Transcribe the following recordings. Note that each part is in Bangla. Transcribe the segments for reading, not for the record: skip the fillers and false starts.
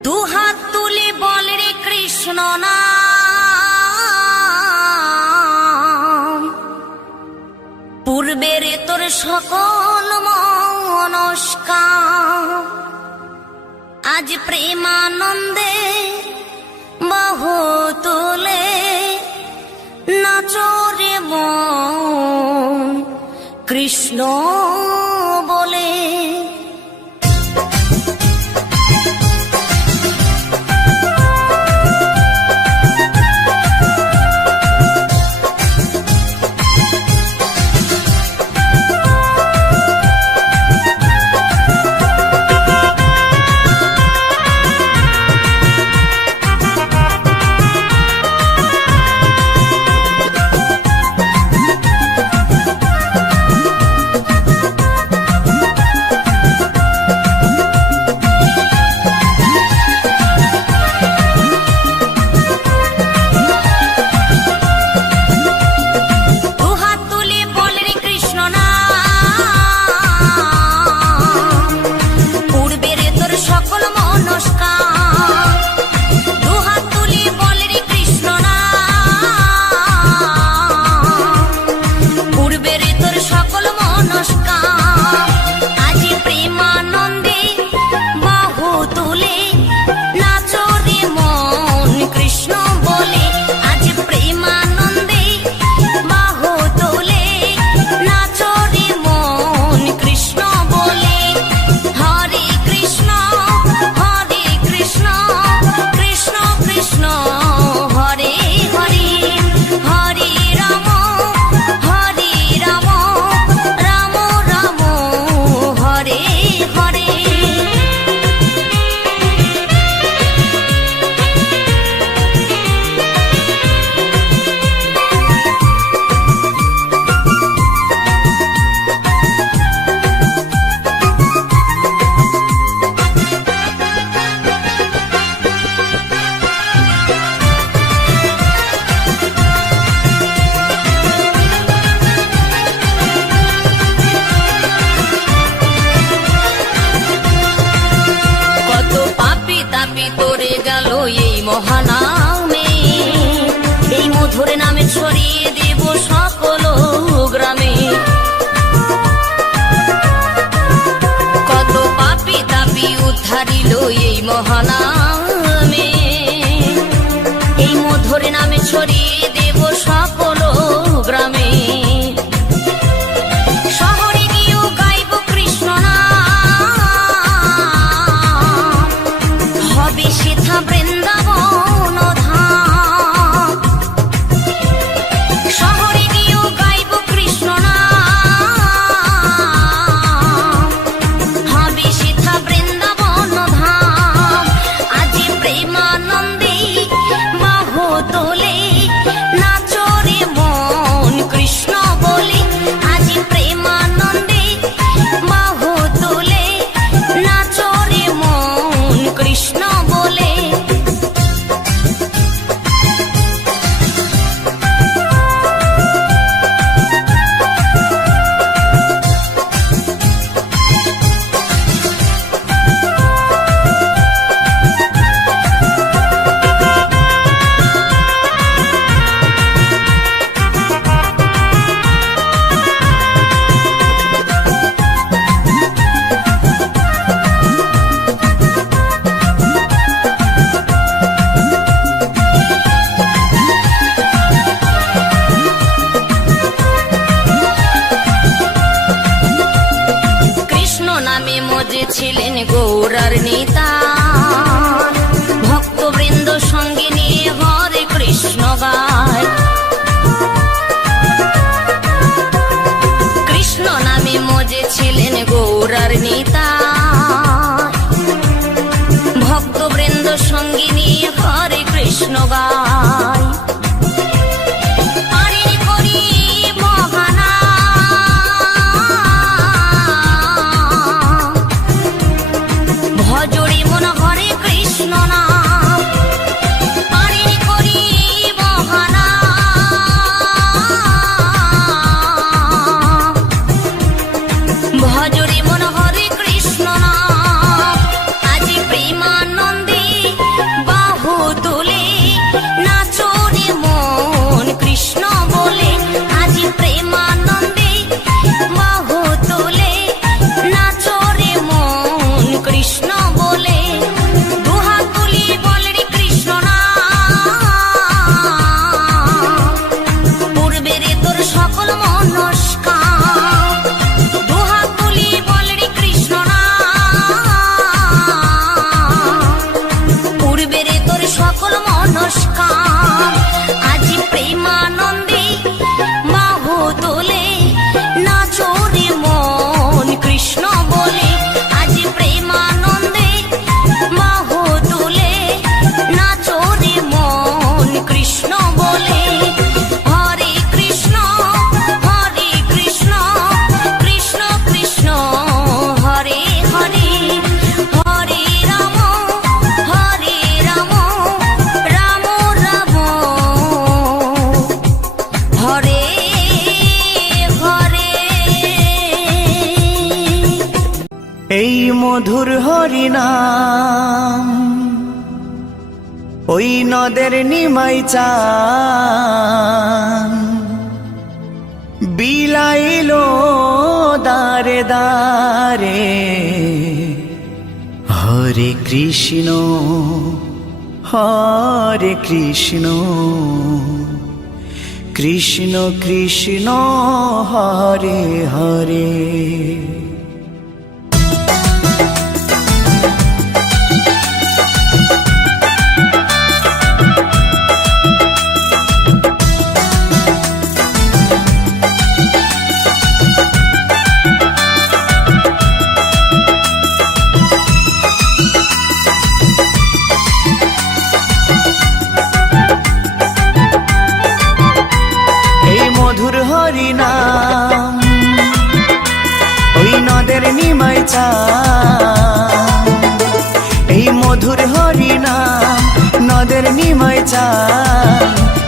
দুহাত তুলে বল রে কৃষ্ণ নাম, পূর্বের তোর সকল মনস্কাম আজ প্রেমানন্দে বাহু তুলে নাচরে মন কৃষ্ণ বলে। মহানামে এই মধুর নামে ছড়িয়ে দেব সকল গ্রামে। কত পাপী তাপী উদ্ধারিল এই মহানামে, এই মধুর নামে ছড়িয়ে দেব সকল গ্রামে। শহরে গিয়েও গাইব কৃষ্ণ নাম, হবে সেথা বৃন্দাবন ধাম। শহরে গিয়েও গাইব কৃষ্ণ নাম, হবে সেথা বৃন্দাবন ধাম। আজ প্রেমানন্দে বাহু তোলে নাচরে মন কৃষ্ণ বলে। আজ প্রেমানন্দে বাহু তোলে নাচরে মন কৃষ্ণ বলে। ছিলেন গৌরার নেতা, ভক্তবৃন্দ সঙ্গে নিয়ে হরে কৃষ্ণ গায়। কৃষ্ণ নামে মজে ছিলেন গৌরার নেতা, ভক্তবৃন্দ সঙ্গে নিয়ে হরে কৃষ্ণ গায়। ভজরে মন হরে কৃষ্ণ নাম, পারে করি বহানা। ভজরে মন হরে কৃষ্ণ নাম, আজ প্রেমানন্দে হরি নাম, ওই নদের নিমাই চান বিলাইলো দারে দারে। হরে কৃষ্ণ হরে কৃষ্ণ, কৃষ্ণ কৃষ্ণ হরে হরে। মধুর হরি নাম, ওই নদের নিমাই চান, এই মধুর হরি নাম নদের নিমাই চান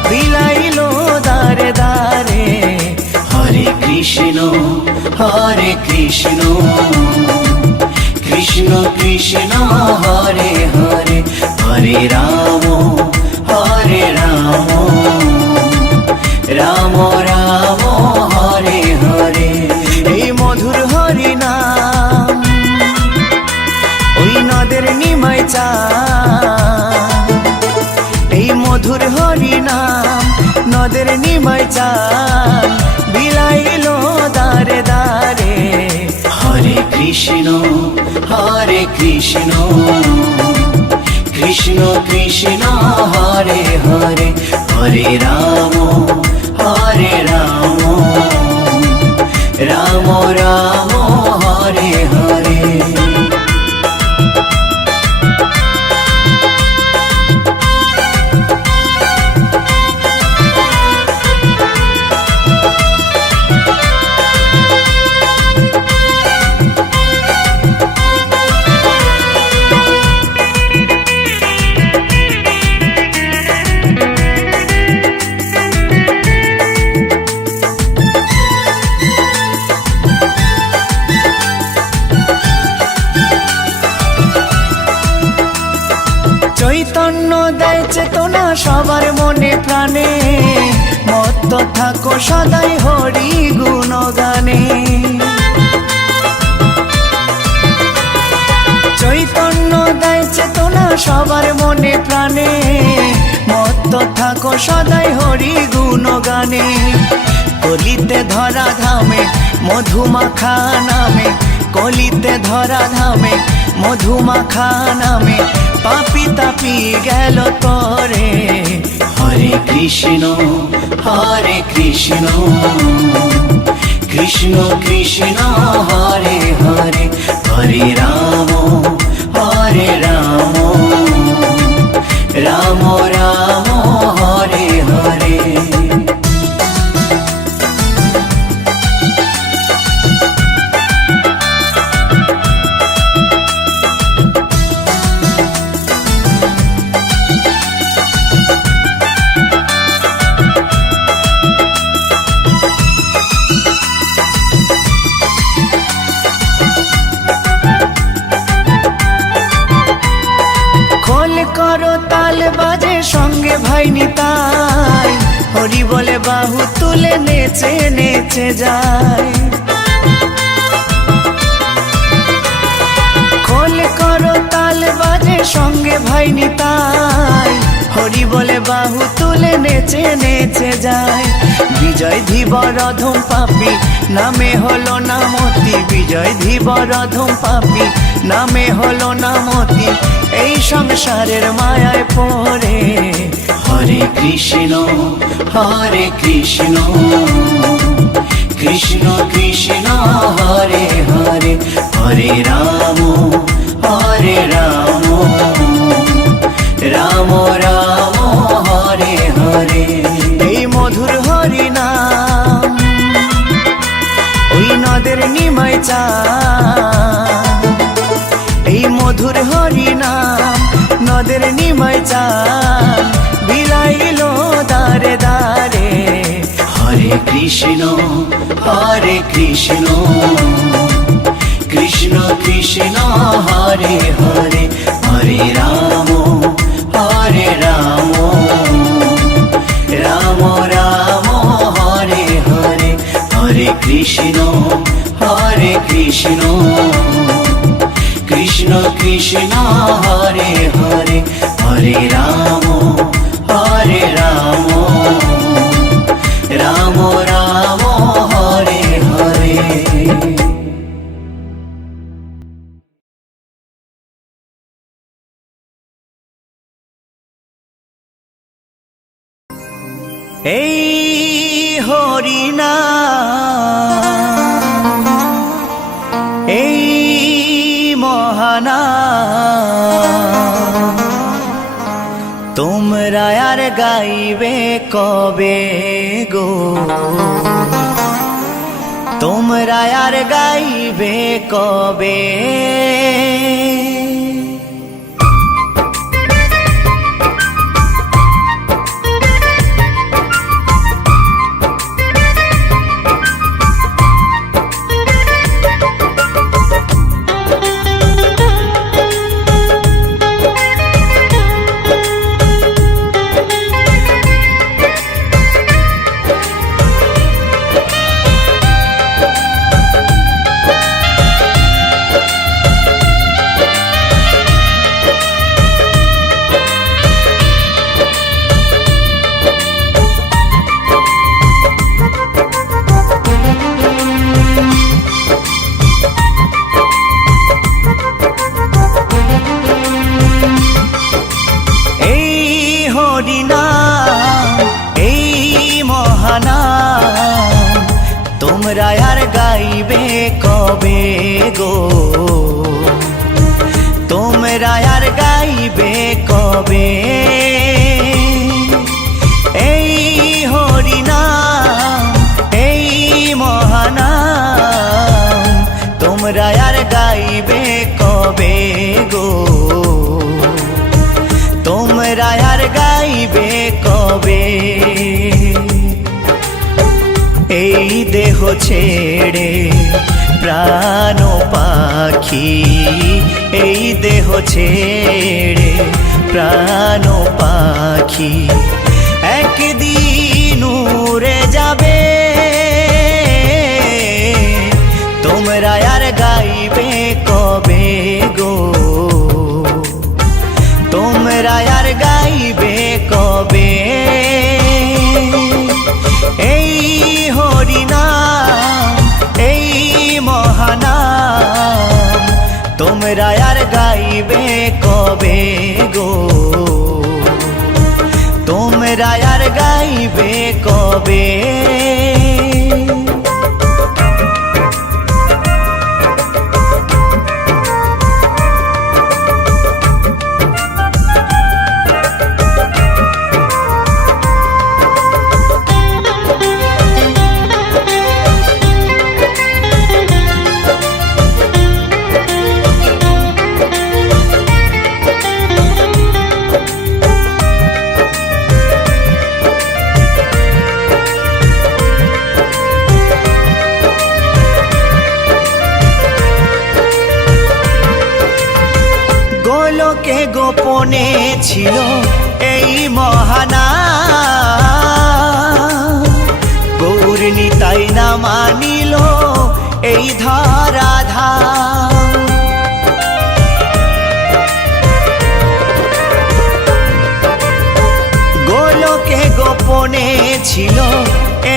বিলাইলো দারে দারে। হরে কৃষ্ণ কৃষ্ণ কৃষ্ণ হরে হরে, হরে রাম রাম রাম হরে হরে। এই মধুর হরি নাম, ওই নদের নিমাই চান, এই মধুর হরি নাম নদের নিমাই চান বিলাইলো দারে দারে। হরে কৃষ্ণ কৃষ্ণ কৃষ্ণ হরে হরে, হরে রাম রাম রাম হরে হরে। চৈতন্য দেয় চেতনা সবার মনে প্রাণে, মত্ত থাকো সদাই হরি গুণগানে। চৈতন্য দেয় চেতনা সবার মনে প্রাণে, মত্ত থাকো সদাই হরি গুণগানে। কলিতে ধরা ধামে মধুমাখা নামে, কলিতে ধরা ধামে মধুমাখা নামে পাপি তাপি গেল তরে। হরে কৃষ্ণ কৃষ্ণ কৃষ্ণ হরে হরে, হরে রাম রাম রাম হরে হরে। করো তাল বাজে সঙ্গে ভাই নিতাই, হরি বলে বাহু তুলে নেচে নেচে যায়। খোল করো তাল বাজে সঙ্গে ভাই নিতাই, হরি বলে বাহু তুলে নেচে নেচে যায়। বিজয় ধীবরধম পাপি নামে হলো নামতি, বিজয় ধীবরধম পাপি নামে হলো নামতি এই সংসারের মায়ায় পড়ে। হরে কৃষ্ণ কৃষ্ণ কৃষ্ণ হরে হরে, হরে রাম রাম রাম হরে হরে। এই মধুর হরি নাম, ওই নদের নিমাই চান, এই মধুর হরি নাম নদের নিমাই চান বিলাইলো দারে দারে। হরে কৃষ্ণ কৃষ্ণ কৃষ্ণ হরে হরে হরে রাম রাম রাম হরে হরে হরে কৃষ্ণ কৃষ্ণ কৃষ্ণ হরে হরে হরে রাম রাম রাম হরে হরে। এই হরিনাম এই মহানাম তোমরা আর গাইবে কবে গো, তোমরা আর গাইবে কবে। তোমরা আর গাইবে কবে গো, তোমরা আর গাইবে কবে। এই হরিনাম এই মহানাম তোমরা আর গাইবে কবে গো, তোমরা আর গাইবে কবে। এই দেহ ছেড়ে প্রাণ পাখি, এই দেহ ছেড়ে প্রাণ পাখি একদিন উড়ে যাবে। তোমরা আর গাইবে কবে গো, তোমরা আর গাইবে কবে। এই হরিনাম এই মহানাম তোমরা আর গাইবে কবে গো, তোমরা আর গাইবে কবে। গোলকে গোপনে ছিল এই মহানাম, গৌর নিতাই না মানিল এই ধরাধাম। গোলকে গোপনে ছিল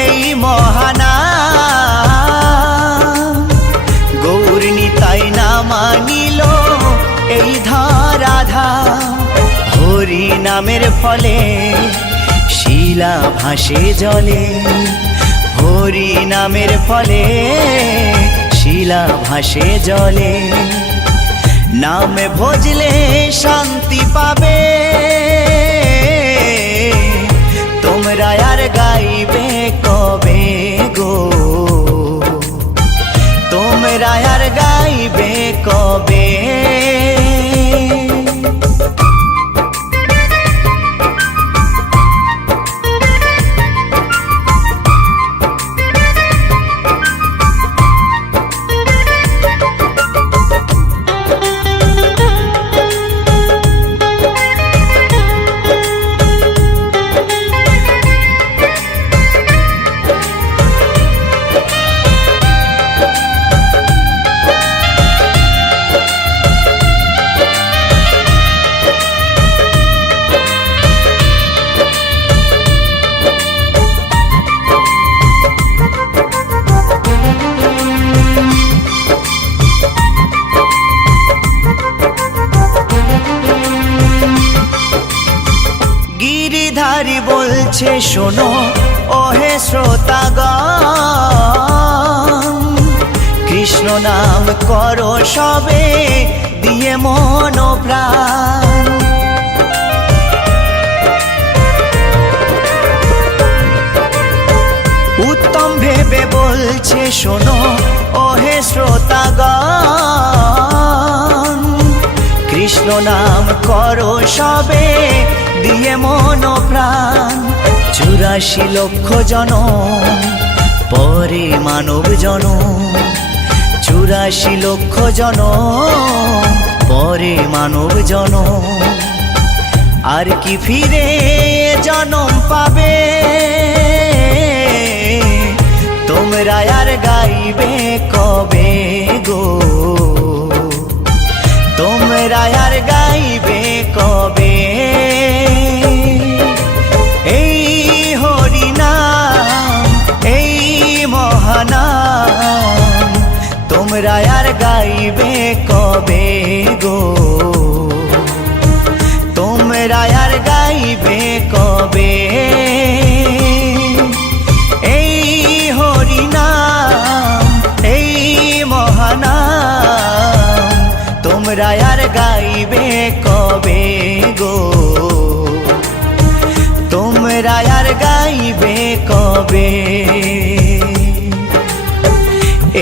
এই মহানাম, গৌর নিতাই না মানিল এই ধরাধাম। হরি নামের ফলে শিলা ভাসে জলে, হরি নামের ফলে শিলা ভাসে জলে। নাম ভজলে শান্তি পাবে, তোমরা আর গাইবে কবে গো, তোমরা আর গাইবে কবে। গিরিধারী বলছে শোনো ওহে শ্রোতাগণ, কৃষ্ণ নাম করো সবে দিয়ে মন ও প্রাণ। উত্তম ভেবে বলছে শোনো ওহে শ্রোতাগণ, কৃষ্ণ নাম করো সবে দিয়ে মন ও প্রাণ। 84 লক্ষ জনম পরে মানব জনম, 84 লক্ষ জনম পরে মানব জনম, আর কি ফিরে জনম পাবে তোমরা আর গাইবে কবে গো, তোমরা আর গাইবে কবে এই হরিনাম এই মহানাম, তোমরা আর গাইবে কবে গো, তোমরা আর গাইবে কবে এই হরিনাম এই মহানাম, তোমরা আর গাইবে কবে গো, তোমরা আর গাইবে কবে।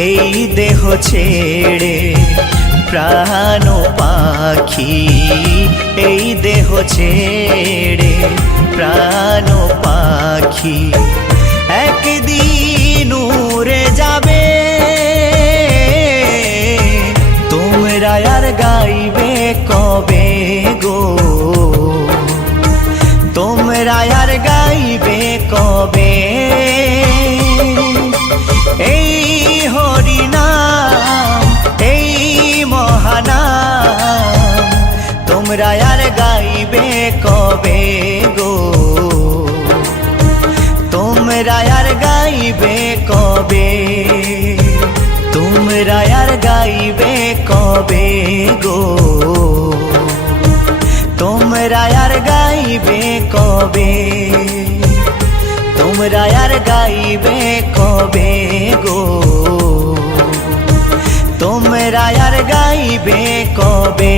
এই দেহ ছেড়ে প্রাণ পাখি, এই দেহ ছেড়ে প্রাণ পাখি, একদিন উড়ে যাবে তোমরা আর গাইবে কবে গো, তোমরা আর গাইবে কবে এই হরিনাম এই মহানাম, তোমরা আর গাইবে কবে গো, তোমরা আর গাইবে কবে, তোমরা আর গাইবে কবে গো, তোমরা আর গাইবে কবে, তোমরা আর গাইবে কবে গো, তোমরা আর গাইবে কবে।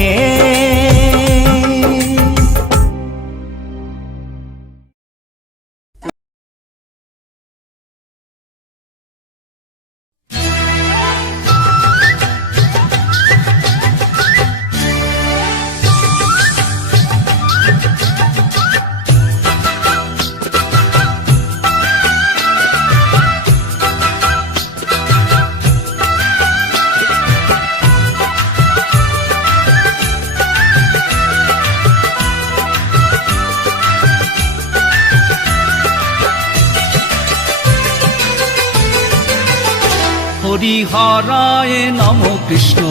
হরিহরায় নম কৃষ্ণ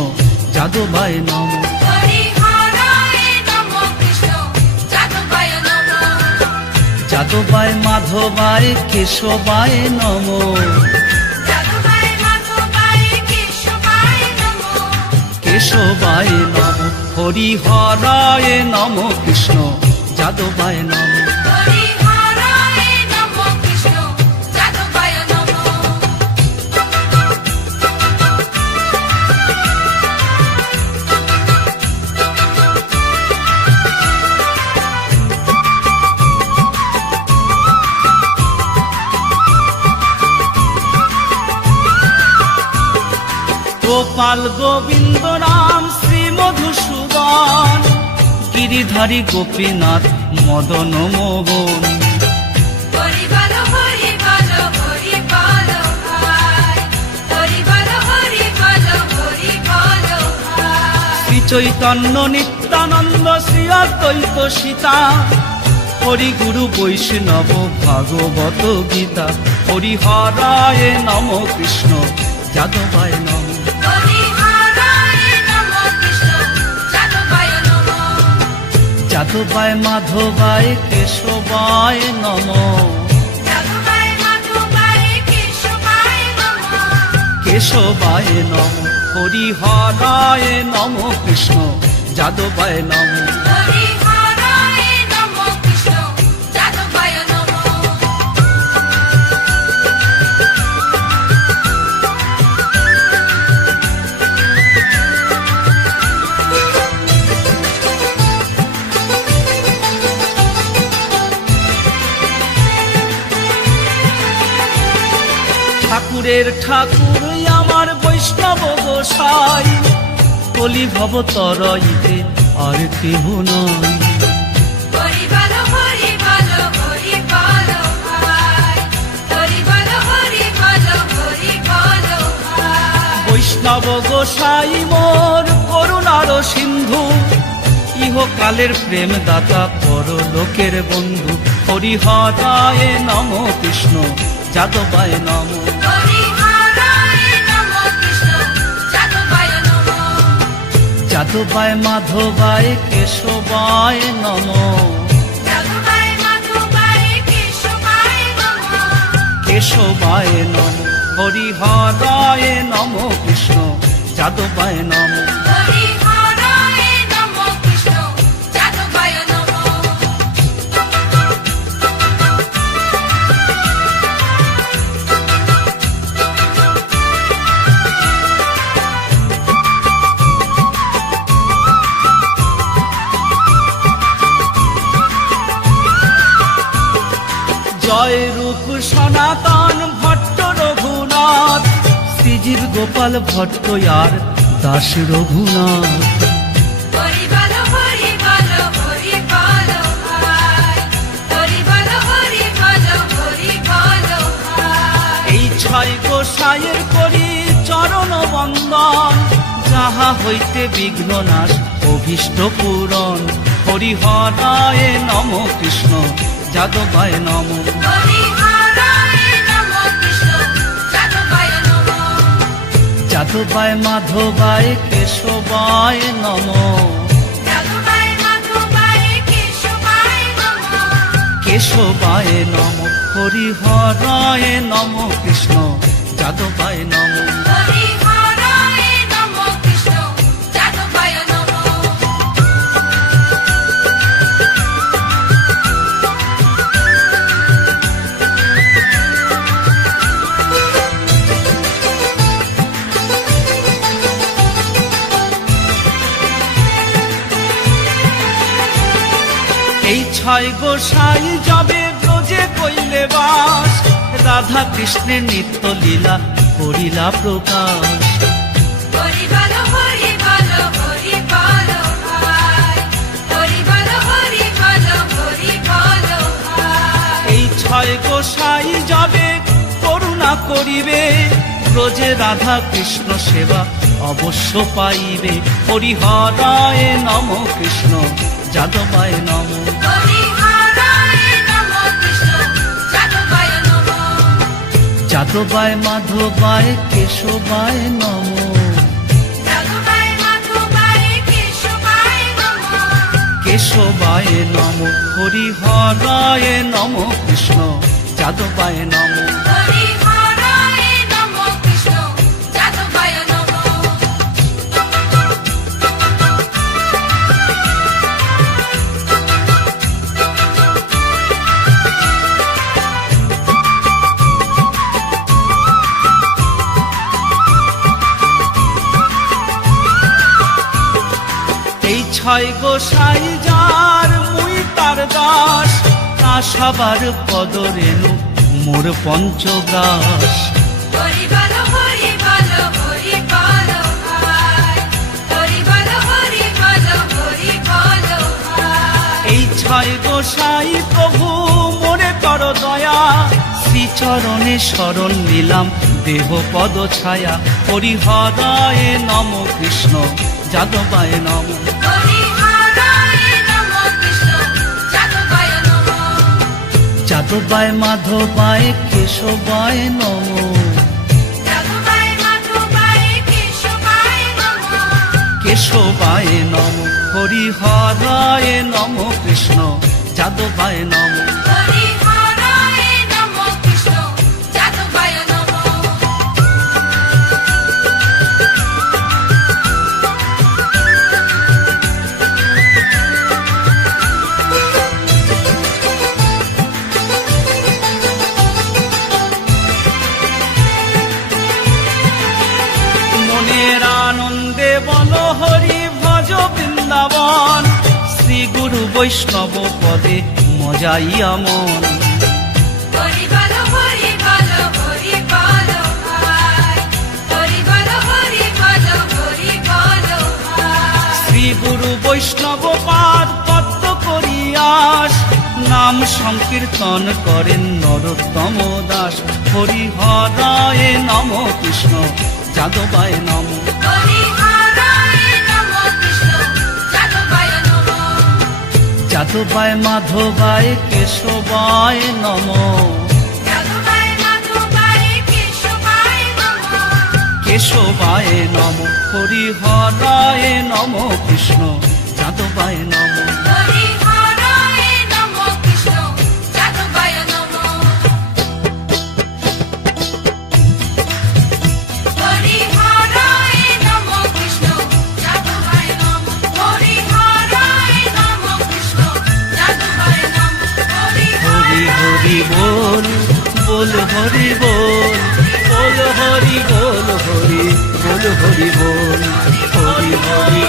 যাদবায় নম, যাদবায় মাধবায় কেশবায় নম, কেশবায় নম। হরিহরায় নম কৃষ্ণ যাদবায় নম, হরিহরায় নম কৃষ্ণ যাদবায় নম, হরিহরায় নম কৃষ্ণ যাদবায় নম, হরিহরায় নম কৃষ্ণ যাদবায় নম, হরিহরায় নম কৃষ্ণ যাদবায় নম, হরিহরায় নম কৃষ্ণ যাদবায় নম, হরিহরায় নম কৃষ্ণ যাদবায় নম, হরিহরায় নম কৃষ্ণ যাদবায় নম। গোপাল গোবিন্দ রাম শ্রী মধুসূদন, গিরিধারী গোপীনাথ মদন মোহন, হরি বলো হরি বলো হরি বলো হায়, হরি বলো হরি বলো হরি বলো হায়। শ্রী চৈতন্য নিত্যানন্দ শ্রী অদ্বৈত সীতা, হরি গুরু বৈষ্ণব ভাগবত গীতা, হরিহরায় নম কৃষ্ণ যাদবায় নম, হরিহরায় নম কৃষ্ণ যাদবায় নম, যাদবায় মাধবায় কেশবায় নম, যাদবায় মাধবায় কেশবায় নম, কেশবায় নম। হরিহরায় নম কৃষ্ণ যাদবায় নম, হরিহরায় নম কৃষ্ণ যাদবায় সুরের ঠাকুর আমার বৈষ্ণব গোসাই, কলি ভব তরইতে আর কেহ নয়। হরি বলো হরি বলো হরি বলো ভাই, হরি বলো হরি বলো হরি বলো ভাই। বৈষ্ণব গোসাই মোর করুণার সিন্ধু, ইহকালের প্রেম দাতা পরলোকের বন্ধু। হরি হরায় নম কৃষ্ণ যাদবায় নম, হরি হরায় নমঃ কৃষ্ণ যাদবায় নমঃ। যাদবায় মাধবায় কেশবায় নম, যাদবায় মাধবায় কেশবায় নমঃ। কেশবায় নম। হরি হরায় নম কৃষ্ণ যাদবায় নম। হরি হরায় নমঃ কৃষ্ণ যাদবায় নমঃ। জয় রূপ সনাতন ভট্ট রঘুনাথ, শ্রীজীর গোপাল ভট্ট আর দাস রঘুনাথ। হরি বলো হরি বলো হরি বলো ভাই, হরি বলো হরি বলো হরি বলো ভাই। এই ছয় গোসাইয়ের করি চরণ বন্দন, যাহা হইতে বিঘ্ন নাশ অভীষ্ট পূরণ। হরি হরায় নম কৃষ্ণ যাদবায় নম, হরি হরায় নমঃ কৃষ্ণ যাদবায় নমঃ। যাদবায় মাধবায় কেশবায় নম, যাদবায় মাধবায় কেশবায় নমঃ। কেশবায় নম। হরি হরায় নম কৃষ্ণ যাদবায় নম। হরি হরায় নমঃ কৃষ্ণ যাদবায় নমঃ। এই ছয় গোসাই যাবে ব্রজে কইলে বাস, রাধা কৃষ্ণের নিত্য লীলা করিলা প্রকাশ। হরি বলো হরি বলো হরি বলো ভাই, হরি বলো হরি বলো হরি বলো ভাই। এই ছয় গোসাই যাবে করুণা করিবে, ব্রজে রাধা কৃষ্ণ সেবা অবশ্য পাইবে। হরি হরায় নম কৃষ্ণ যাদবায় নম, হরি হরায় নমঃ কৃষ্ণ যাদবায় নমঃ। যাদবায় মাধবায় কেশবায় নম, যাদবায় মাধবায় কেশবায় নমঃ। কেশবায় নম। হরি হরায় নম কৃষ্ণ যাদবায় নম, হরি হরায় নমঃ কৃষ্ণ যাদবায় নমঃ। এই ছয় গোসাই যার মুই তার দাস, তা সবার পদরেণু মোর পঞ্চগ্রাস। হরি বলো হরি বলো হরি বলো ভাই, হরি বলো হরি বলো হরি বলো ভাই। এই ছয় গোসাই প্রভু মোরে কর দয়া, শ্রীচরণে শরণ নিলাম দেহ পদ ছায়া। হরি হরায় নম কৃষ্ণ যাদবায় নম, হরি হরায় নমঃ কৃষ্ণ যাদবায় নমঃ। যাদবায় মাধবায় কেশবায় নম, যাদবায় মাধবায় কেশবায় নমঃ। কেশবায় নম। হরি হরায় নম কৃষ্ণ যাদবায় নম, হরি হরায় নমঃ কৃষ্ণ যাদবায় নমঃ। মনের আনন্দে বল হরি ভজ বৃন্দাবন, শ্রী গুরু বৈষ্ণব পদে মজাইয়া মন। হরি বলো হরি বলো হরি বলো ভাই, গুরু বৈষ্ণব পাদ পদ্ম করিয়াস নাম সংকীর্তন করেন নরোত্তম দাস। হরি হরায় নম কৃষ্ণ যাদবায় নম। হরি হরায় নম কৃষ্ণ যাদবায় নম। যাদবায় মাধবায় কেশবায় নম। যাদবায় মাধবায় কেশবায় নম। কেশবায় নম। হরি হরায় নম কৃষ্ণ যাদবায় নম। হরি হরায় নম কৃষ্ণ যাদবায় নম। হরি হরায় নম কৃষ্ণ যাদবায় নম। হরি হরায় নম কৃষ্ণ যাদবায় নম। হরি হরি হরি বল বল হরি বল বল হরি বল হরি বল হরি বল হরি হরি